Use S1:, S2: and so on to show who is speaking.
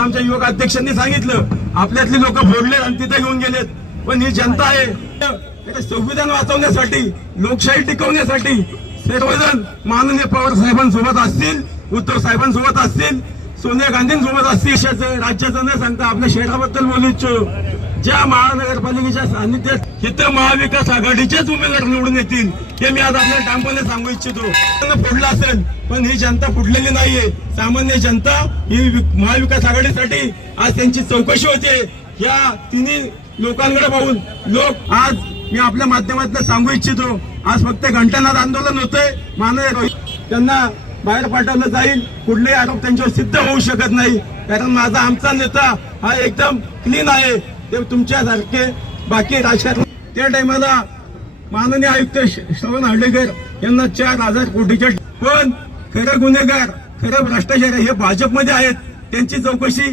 S1: युवक अध्यक्षांनी सांगितलं आपल्यातले लोक बोलले आणि तिथे घेऊन गेलेत. पण ही जनता आहे. संविधान वाचवण्यासाठी लोकशाही टिकवण्यासाठी सर्वजण माननीय पवार साहेबांसोबत असतील उद्धव साहेबांसोबत असतील सोनिया गांधींसोबत असतील राज्याचं न सांगता आपल्या शहराबद्दल बोलू इच्छितो. ज्या महानगरपालिकेच्या सान्निध्यात इथं महाविकास आघाडीचेच उमेदवार निवडून येतील हे मी आज आपल्याला ठामपणे सांगू इच्छितो. त्यांना फुडलं असेल पण ही जनता फुटलेली नाहीये. सामान्य जनता ही महाविकास आघाडीसाठी आज त्यांची चौकशी होते. या तिन्ही लोकांकडे पाहून लोक आज मी आपल्या माध्यमातून सांगू इच्छितो. आज फक्त घंटानाद आंदोलन होतंय. मानव रोहित त्यांना बाहेर पाठवलं जाईल. कुठलेही आरोप त्यांच्यावर सिद्ध होऊ शकत नाही. कारण माझा आमचा नेता हा एकदम क्लीन आहे. ते तुमच्यासारखे बाकी राज्यात त्या टायमाला माननीय आयुक्त श- श्रवण हर्डेकर यांना चार हजार कोटीच्या पण खरं गुन्हेगार खरं भ्रष्टाचार हे भाजपमध्ये आहेत. त्यांची चौकशी